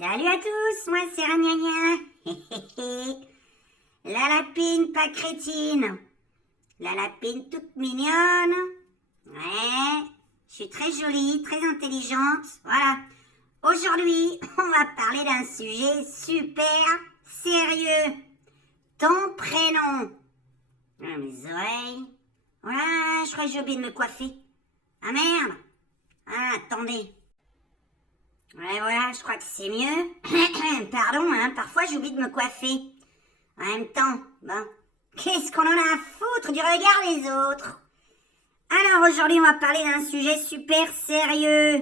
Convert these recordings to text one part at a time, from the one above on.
Salut à tous, moi c'est Ragnagna. La lapine pas crétine. La lapine toute mignonne. Ouais, je suis très jolie, très intelligente. Voilà. Aujourd'hui, on va parler d'un sujet super sérieux. Ton prénom. Ah, mes oreilles. Voilà, je crois que j'ai oublié de me coiffer. Ah merde. Ah, attendez. Ouais, voilà, je crois que c'est mieux. Pardon, hein, parfois j'oublie de me coiffer. En même temps, bon, qu'est-ce qu'on en a à foutre du regard des autres? Alors aujourd'hui, on va parler d'un sujet super sérieux.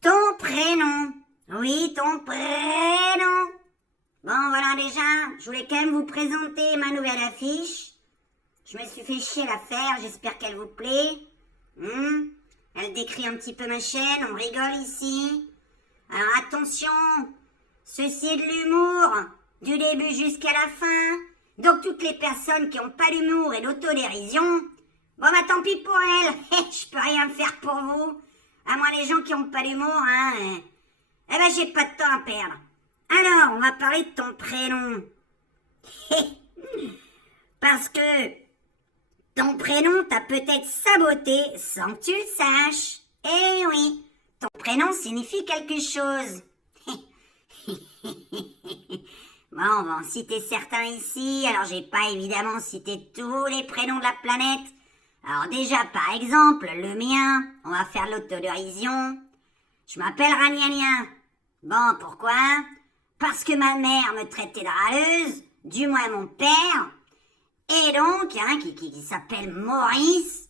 Ton prénom. Oui, ton prénom. Bon, voilà déjà, je voulais quand même vous présenter ma nouvelle affiche. Je me suis fait chier à la faire, j'espère qu'elle vous plaît. Elle décrit un petit peu ma chaîne, on rigole ici. Alors attention, ceci est de l'humour, du début jusqu'à la fin. Donc toutes les personnes qui n'ont pas l'humour et l'autodérision, bon bah tant pis pour elles, je peux rien faire pour vous. À moins les gens qui n'ont pas l'humour, hein. Eh ben j'ai pas de temps à perdre. Alors, on va parler de ton prénom. Parce que ton prénom t'a peut-être saboté sans que tu le saches. Eh oui, ton prénom signifie quelque chose. Bon, on va en citer certains ici. Alors, j'ai pas évidemment cité tous les prénoms de la planète. Alors déjà, par exemple, le mien, on va faire l'autodérision. Je m'appelle Ragnagna. Bon, pourquoi? Parce que ma mère me traitait de râleuse, du moins mon père. Et donc, hein, qui s'appelle Maurice.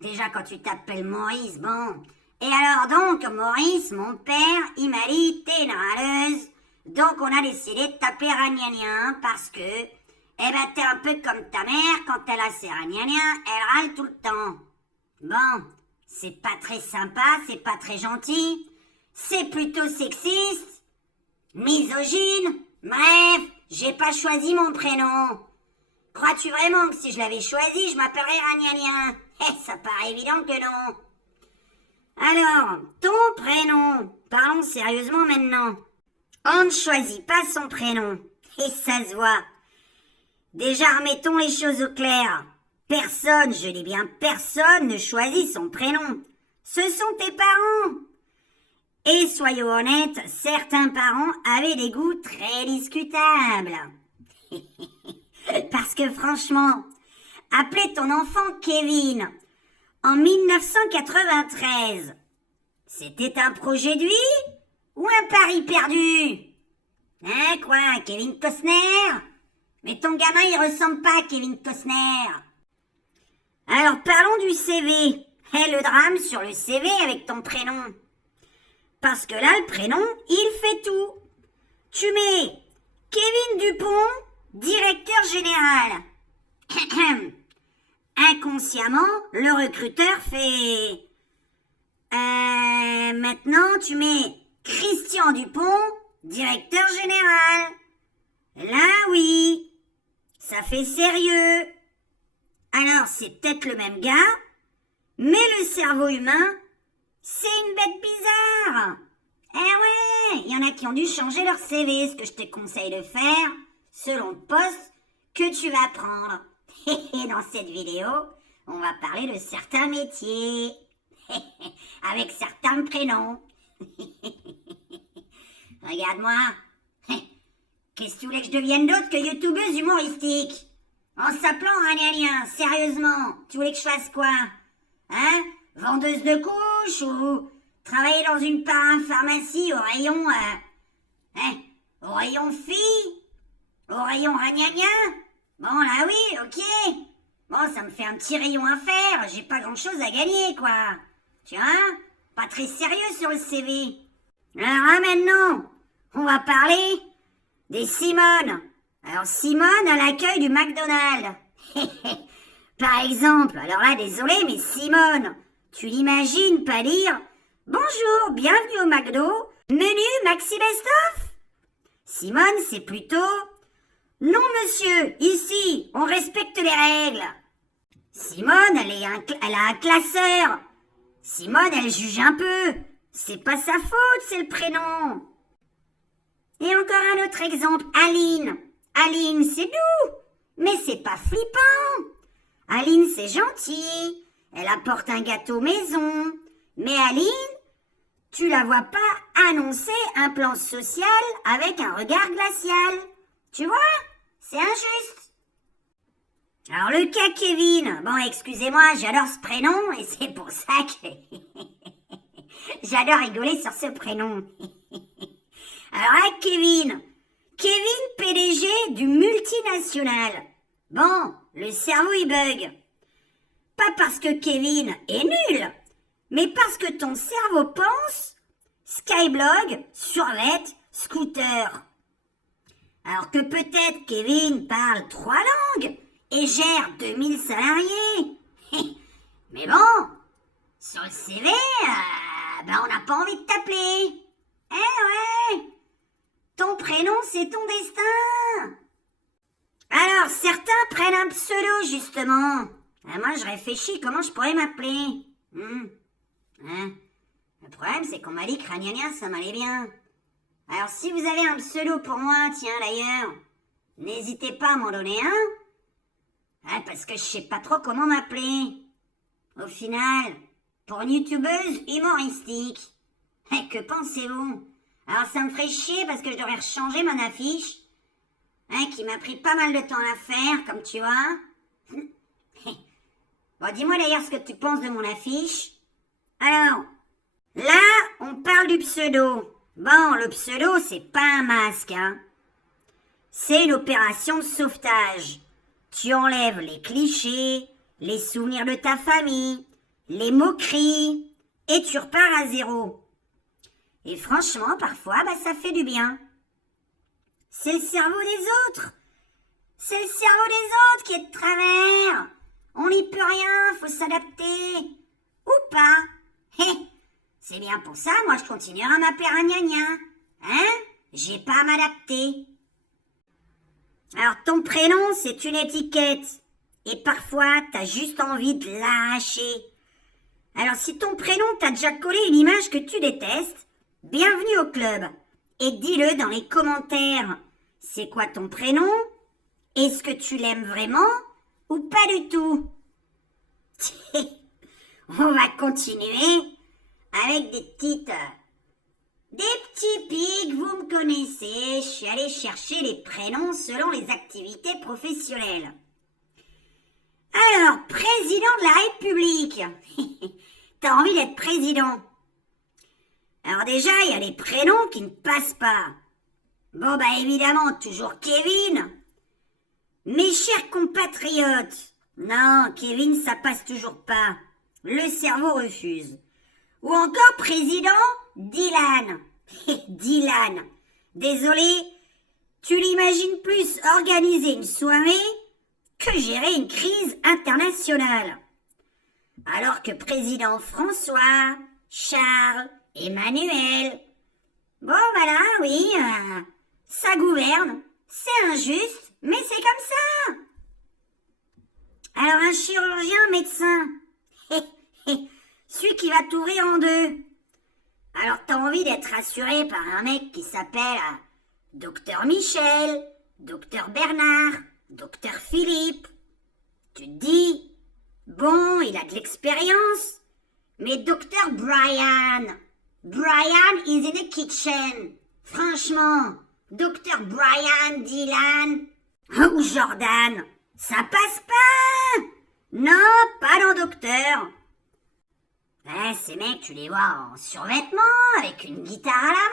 Déjà quand tu t'appelles Maurice, bon. Et alors donc, Maurice, mon père, il m'a dit, t'es une râleuse. Donc on a décidé de t'appeler Ragnagna parce que, eh ben t'es un peu comme ta mère, quand elle a ses Ragnagna, elle râle tout le temps. Bon, c'est pas très sympa, c'est pas très gentil, c'est plutôt sexiste, misogyne, bref, j'ai pas choisi mon prénom. Crois-tu vraiment que si je l'avais choisi, je m'appellerais Ragnagna? Ça paraît évident que non. Alors, ton prénom, parlons sérieusement maintenant. On ne choisit pas son prénom, et ça se voit. Déjà, remettons les choses au clair. Personne, je dis bien personne, ne choisit son prénom. Ce sont tes parents. Et soyons honnêtes, certains parents avaient des goûts très discutables. Parce que franchement, appeler ton enfant Kevin en 1993, c'était un projet de vie ou un pari perdu? Hein, quoi, Kevin Costner? Mais ton gamin, il ressemble pas à Kevin Costner. Alors parlons du CV. Le drame sur le CV avec ton prénom. Parce que là, le prénom, il fait tout. Tu mets Kevin Dupont, directeur général. Inconsciemment, le recruteur fait... maintenant, tu mets Christian Dupont, directeur général. Là, oui, ça fait sérieux. Alors, c'est peut-être le même gars, mais le cerveau humain, c'est une bête bizarre. Eh ouais, il y en a qui ont dû changer leur CV, ce que je te conseille de faire, selon le poste que tu vas prendre. Et dans cette vidéo, on va parler de certains métiers, avec certains prénoms. Regarde-moi. Qu'est-ce que tu voulais que je devienne d'autre que youtubeuse humoristique? En s'appelant Ragnagna, sérieusement, tu voulais que je fasse quoi? Hein? Vendeuse de couches ou travailler dans une parapharmacie au rayon... au rayon filles? Au rayon Ragnagna? Bon, là oui, ok. Bon, ça me fait un petit rayon à faire, j'ai pas grand-chose à gagner, quoi. Tu vois? Pas très sérieux sur le CV. Alors là, maintenant, on va parler des Simone. Alors Simone à l'accueil du McDonald's. Par exemple, alors là, désolé, mais Simone, tu l'imagines pas dire « Bonjour, bienvenue au McDo, menu Maxi Best-of » Simone, c'est plutôt « Non monsieur, ici, on respecte les règles ». Simone, elle a un classeur. Simone, elle juge un peu. C'est pas sa faute, c'est le prénom. Et encore un autre exemple, Aline. Aline, c'est doux, mais c'est pas flippant. Aline, c'est gentil. Elle apporte un gâteau maison. Mais Aline, tu la vois pas annoncer un plan social avec un regard glacial. Tu vois? C'est injuste. Alors le cas Kevin, bon excusez-moi, j'adore ce prénom et c'est pour ça que j'adore rigoler sur ce prénom. Alors là, Kevin PDG du multinational. Bon, le cerveau il bug. Pas parce que Kevin est nul, mais parce que ton cerveau pense Skyblog, survêt, scooter. Alors que peut-être Kevin parle 3 langues et gère 2000 salariés. Mais bon, sur le CV, on n'a pas envie de t'appeler. Eh ouais, ton prénom c'est ton destin. Alors certains prennent un pseudo justement. Moi je réfléchis comment je pourrais m'appeler. Le problème c'est qu'on m'a dit que Ragnagna ça m'allait bien. Alors si vous avez un pseudo pour moi, tiens d'ailleurs, n'hésitez pas à m'en donner un. Parce que je sais pas trop comment m'appeler. Au final, pour une youtubeuse humoristique. Que pensez-vous? Alors ça me ferait chier parce que je devrais rechanger mon affiche. Qui m'a pris pas mal de temps à faire, comme tu vois. Bon, dis-moi d'ailleurs ce que tu penses de mon affiche. Alors, là, on parle du pseudo. Bon, le pseudo, c'est pas un masque, C'est une opération de sauvetage. Tu enlèves les clichés, les souvenirs de ta famille, les moqueries, et tu repars à zéro. Et franchement, parfois, ça fait du bien. C'est le cerveau des autres. C'est le cerveau des autres qui est de travers. On n'y peut rien, faut s'adapter. Ou pas. C'est bien pour ça, moi je continuerai à m'appeler Ragnagna. J'ai pas à m'adapter. Alors ton prénom, c'est une étiquette. Et parfois, t'as juste envie de lâcher. Alors si ton prénom t'a déjà collé une image que tu détestes, bienvenue au club. Et dis-le dans les commentaires. C'est quoi ton prénom? Est-ce que tu l'aimes vraiment ou pas du tout? On va continuer avec des petits pics, vous me connaissez. Je suis allée chercher les prénoms selon les activités professionnelles. Alors, président de la République. T'as envie d'être président? Alors déjà, il y a les prénoms qui ne passent pas. Bon, évidemment, toujours Kevin. Mes chers compatriotes. Non, Kevin, ça passe toujours pas. Le cerveau refuse. Ou encore président Dylan. Dylan. Désolé, tu l'imagines plus organiser une soirée que gérer une crise internationale. Alors que président François, Charles, Emmanuel. Bon, voilà, oui, ça gouverne. C'est injuste, mais c'est comme ça. Alors un chirurgien, médecin. Celui qui va t'ouvrir en deux. Alors t'as envie d'être rassuré par un mec qui s'appelle Docteur Michel, Docteur Bernard, Docteur Philippe. Tu te dis, bon, il a de l'expérience, mais Docteur Brian is in the kitchen. Franchement, Docteur Brian Dylan ou Jordan, ça passe pas. Non, pas dans Docteur. Ces mecs, tu les vois en survêtement, avec une guitare à la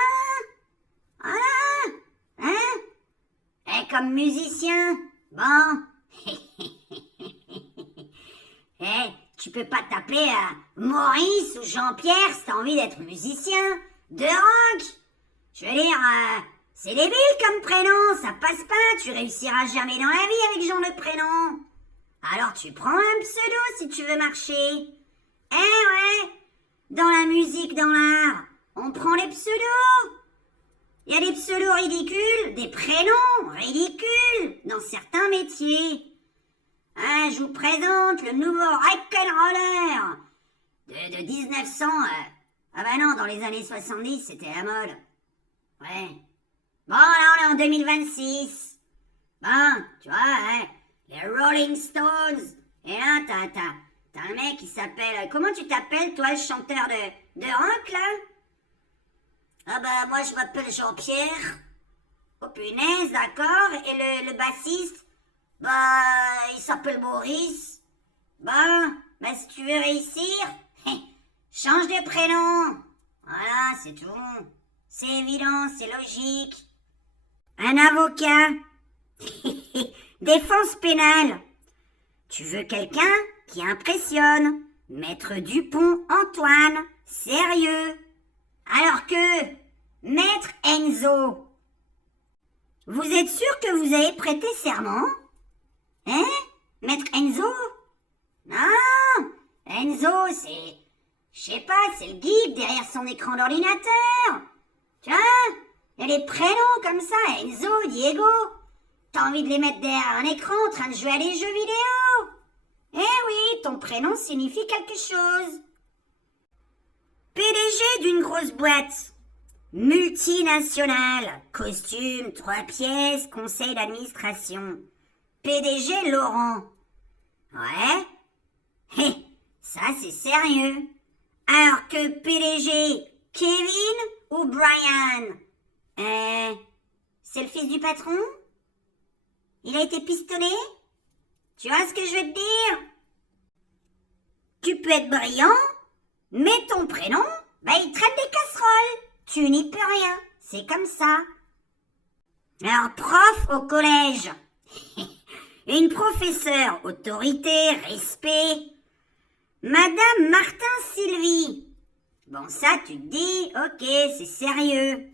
main. Voilà. Comme musicien. Bon. Tu peux pas t'appeler Maurice ou Jean-Pierre si t'as envie d'être musicien. De rock. Je veux dire, c'est débile comme prénom, ça passe pas. Tu réussiras jamais dans la vie avec ce genre de prénom. Alors tu prends un pseudo si tu veux marcher. Ouais, dans la musique, dans l'art, on prend les pseudos. Il y a des pseudos ridicules, des prénoms ridicules dans certains métiers. Je vous présente le nouveau rock'n'roller de 1900. Ah bah non, dans les années 70, c'était la mode. Ouais. Bon, là, on est en 2026. Bon, tu vois, ouais, les Rolling Stones. Et là, t'as un mec qui s'appelle... Comment tu t'appelles, toi, le chanteur de rock, là? Ah bah, moi, je m'appelle Jean-Pierre. Oh, punaise, d'accord. Et le bassiste? Bah, il s'appelle Maurice. Bon, bah, si tu veux réussir, change de prénom. Voilà, c'est tout. C'est évident, c'est logique. Un avocat. Défense pénale. Tu veux quelqu'un qui impressionne. Maître Dupont Antoine. Sérieux. Alors que, Maître Enzo. Vous êtes sûr que vous avez prêté serment? Hein? Maître Enzo? Non, Enzo, c'est... Je sais pas, c'est le geek derrière son écran d'ordinateur. Tu vois? Il y a des prénoms comme ça, Enzo, Diego. T'as envie de les mettre derrière un écran en train de jouer à des jeux vidéo. Eh oui, ton prénom signifie quelque chose. PDG d'une grosse boîte. Multinationale. Costume, 3 pièces, conseil d'administration. PDG Laurent. Ouais. Hé, ça c'est sérieux. Alors que PDG Kevin ou Brian? C'est le fils du patron? Il a été pistonné? Tu vois ce que je veux te dire? Tu peux être brillant, mais ton prénom, bah il traite des casseroles. Tu n'y peux rien, c'est comme ça. Alors prof au collège. Une professeure, autorité, respect. Madame Martin-Sylvie. Bon, ça, tu te dis, ok, c'est sérieux.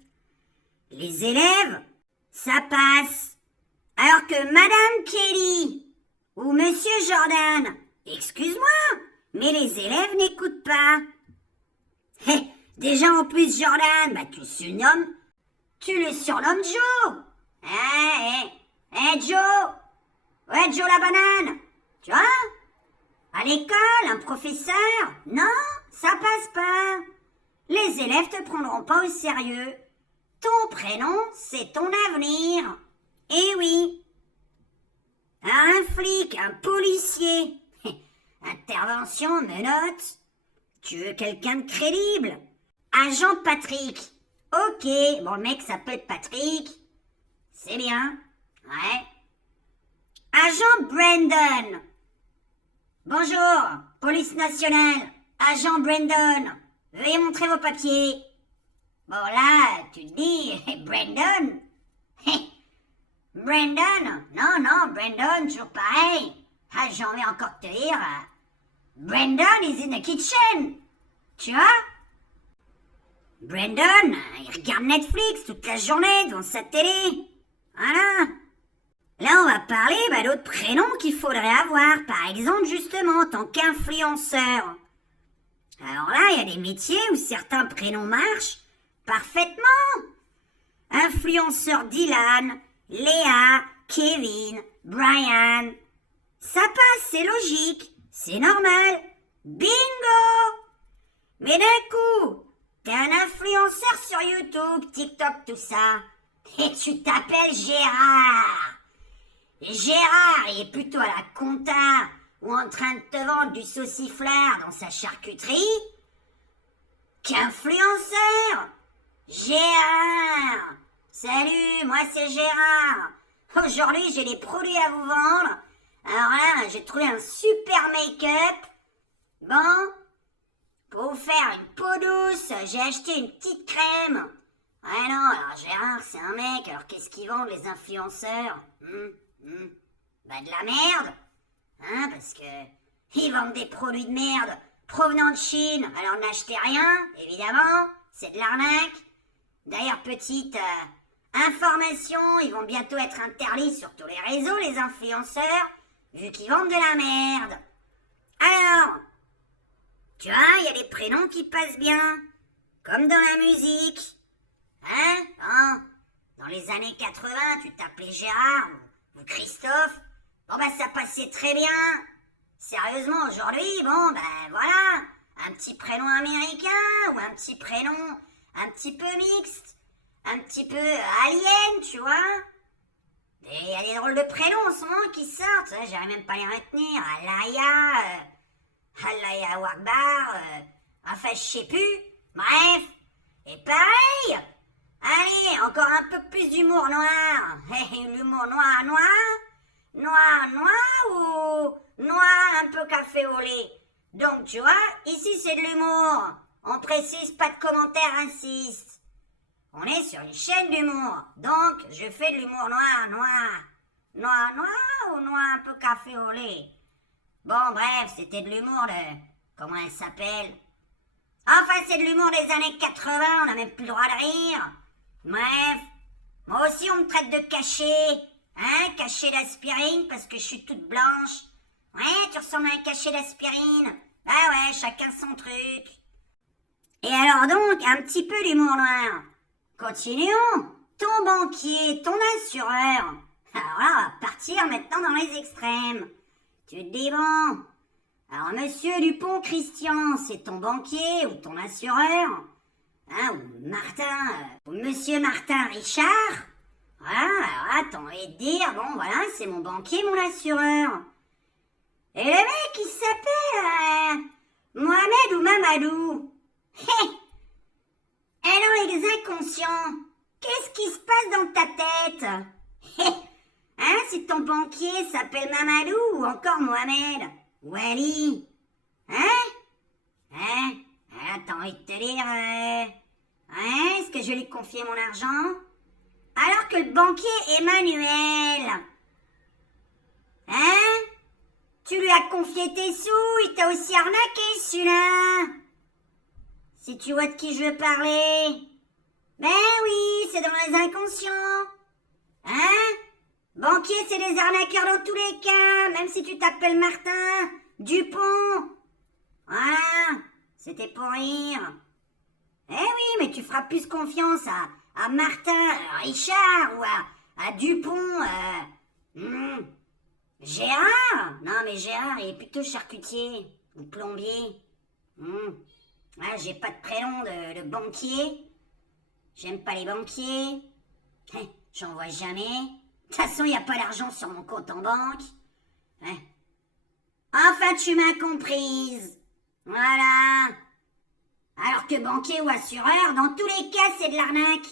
Les élèves, ça passe. Alors que Madame Kelly ou Monsieur Jordan, excuse-moi, mais les élèves n'écoutent pas. Déjà en plus Jordan, bah tu le surnommes Joe. Joe. Ouais, Joe la banane. Tu vois? À l'école, un professeur? Non, ça passe pas. Les élèves te prendront pas au sérieux. Ton prénom, c'est ton avenir. Eh oui. Un flic, un policier. Intervention, menottes. Tu veux quelqu'un de crédible? Agent Patrick. Ok, bon, le mec s'appelle Patrick. C'est bien. Ouais. Agent Brandon. Bonjour, police nationale, agent Brandon, veuillez montrer vos papiers. Bon là, tu te dis, Brandon? Brandon? Non, Brandon, toujours pareil. Ah, j'ai envie encore de te dire, Brandon is in the kitchen. Tu vois? Brandon, il regarde Netflix toute la journée devant sa télé. Voilà. Là, on va parler d'autres prénoms qu'il faudrait avoir, par exemple, justement, en tant qu'influenceur. Alors là, il y a des métiers où certains prénoms marchent parfaitement. Influenceur Dylan, Léa, Kevin, Brian. Ça passe, c'est logique, c'est normal. Bingo! Mais d'un coup, t'es un influenceur sur YouTube, TikTok, tout ça, et tu t'appelles Gérard. Gérard, il est plutôt à la compta ou en train de te vendre du sauciflard dans sa charcuterie qu'influenceur. Gérard. Salut, moi c'est Gérard. Aujourd'hui, j'ai des produits à vous vendre. Alors là, j'ai trouvé un super make-up. Bon, pour vous faire une peau douce, j'ai acheté une petite crème. Ouais non, alors Gérard, c'est un mec, alors qu'est-ce qu'ils vendent les influenceurs? Bah de la merde, hein, parce que ils vendent des produits de merde provenant de Chine, alors n'achetez rien, évidemment, c'est de l'arnaque. D'ailleurs, petite information, ils vont bientôt être interdits sur tous les réseaux, les influenceurs, vu qu'ils vendent de la merde. Alors, tu vois, il y a des prénoms qui passent bien, comme dans la musique. Hein? Dans les années 80, tu t'appelais Gérard ou Christophe. Bon bah ça passait très bien. Sérieusement, aujourd'hui, bon bah voilà. Un petit prénom américain ou un petit prénom un petit peu mixte, un petit peu alien, tu vois. Et il y a des drôles de prénoms en ce moment qui sortent, j'arrive même pas à les retenir. Alaya Wakbar, enfin je sais plus. Bref, et pareil. Allez, encore un peu plus d'humour noir. L'humour noir, ou noir un peu café au lait. Donc tu vois, ici c'est de l'humour. On précise, pas de commentaires, insiste. On est sur une chaîne d'humour. Donc je fais de l'humour noir ou noir un peu café au lait. Bon bref, c'était de l'humour de... Comment elle s'appelle? Enfin c'est de l'humour des années 80, on n'a même plus le droit de rire. Bref, moi aussi on me traite de cachet, cachet d'aspirine parce que je suis toute blanche. Ouais, tu ressembles à un cachet d'aspirine. Ah ouais, chacun son truc. Et alors donc, un petit peu d'humour noir. Continuons. Ton banquier, ton assureur. Alors là, on va partir maintenant dans les extrêmes. Tu te dis bon. Alors monsieur Dupont-Christian, c'est ton banquier ou ton assureur? Ou Martin, ou Monsieur Martin Richard. Voilà, alors attends, et dire, bon voilà, c'est mon banquier, mon assureur. Et le mec, il s'appelle Mohamed ou Mamadou. Hé. Alors les inconscients, qu'est-ce qui se passe dans ta tête? Hé. Si ton banquier s'appelle Mamadou ou encore Mohamed ou Ali. T'as envie de te dire, est-ce que je vais lui confier mon argent? Alors que le banquier Emmanuel, tu lui as confié tes sous, il t'a aussi arnaqué celui-là. Si tu vois de qui je veux parler. Ben oui, c'est dans les inconscients. Banquier, c'est des arnaqueurs dans tous les cas, même si tu t'appelles Martin Dupont. Voilà, c'était pour rire. Eh oui, mais tu feras plus confiance à Martin Richard ou à Dupont Gérard. Non, mais Gérard, il est plutôt charcutier ou plombier. J'ai pas de prénom de banquier. J'aime pas les banquiers. J'en vois jamais. De toute façon, il n'y a pas d'argent sur mon compte en banque. Enfin, tu m'as comprise. Voilà. Alors que banquier ou assureur, dans tous les cas, c'est de l'arnaque.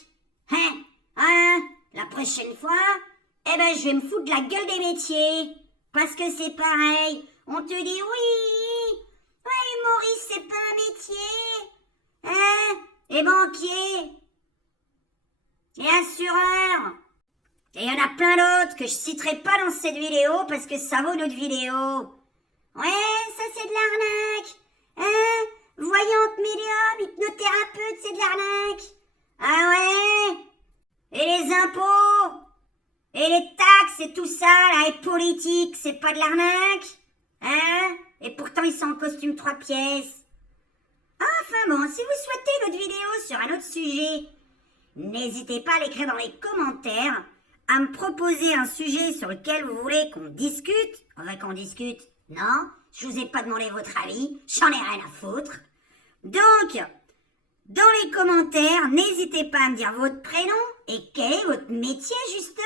La prochaine fois, je vais me foutre de la gueule des métiers. Parce que c'est pareil. On te dit oui. Ouais, humoriste, c'est pas un métier. Et banquier. Et assureur. Et il y en a plein d'autres que je citerai pas dans cette vidéo parce que ça vaut d'autres vidéos. Ouais, ça c'est de l'arnaque. Voyante, médium, hypnothérapeute, c'est de l'arnaque. Ah ouais? Et les impôts? Et les taxes et tout ça, là, et politique, c'est pas de l'arnaque? Et pourtant ils sont en costume 3 pièces. Enfin bon, si vous souhaitez une autre vidéo sur un autre sujet, n'hésitez pas à l'écrire dans les commentaires, à me proposer un sujet sur lequel vous voulez qu'on discute. Enfin qu'on discute. Non, je vous ai pas demandé votre avis, j'en ai rien à foutre. Donc, dans les commentaires, n'hésitez pas à me dire votre prénom et quel est votre métier justement.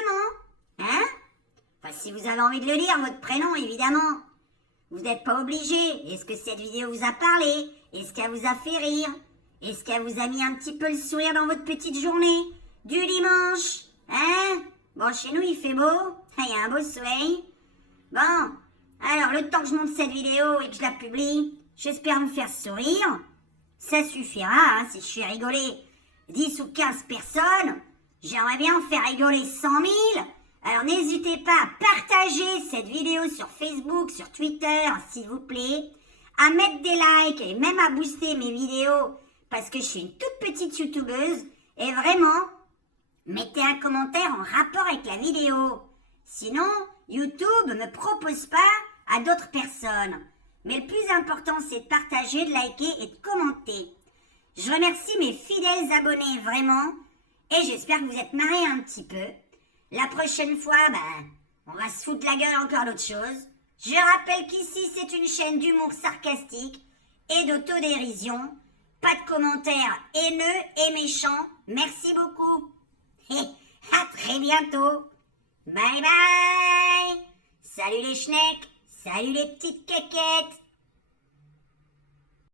Enfin, si vous avez envie de le dire, votre prénom, évidemment. Vous n'êtes pas obligé. Est-ce que cette vidéo vous a parlé? Est-ce qu'elle vous a fait rire? Est-ce qu'elle vous a mis un petit peu le sourire dans votre petite journée du dimanche? Bon, chez nous, il fait beau. Il y a un beau soleil. Bon, alors, le temps que je monte cette vidéo et que je la publie, j'espère vous faire sourire. Ça suffira, si je fais rigoler 10 ou 15 personnes, j'aimerais bien en faire rigoler 100 000. Alors n'hésitez pas à partager cette vidéo sur Facebook, sur Twitter, s'il vous plaît, à mettre des likes et même à booster mes vidéos parce que je suis une toute petite youtubeuse et vraiment, mettez un commentaire en rapport avec la vidéo. Sinon, YouTube ne me propose pas à d'autres personnes. Mais le plus important, c'est de partager, de liker et de commenter. Je remercie mes fidèles abonnés, vraiment. Et j'espère que vous êtes marrés un petit peu. La prochaine fois, on va se foutre la gueule encore d'autre chose. Je rappelle qu'ici, c'est une chaîne d'humour sarcastique. et d'autodérision. Pas de commentaires haineux et méchants. Merci beaucoup. Et à très bientôt. Bye bye. Salut les schnecks. Salut les petites caquettes.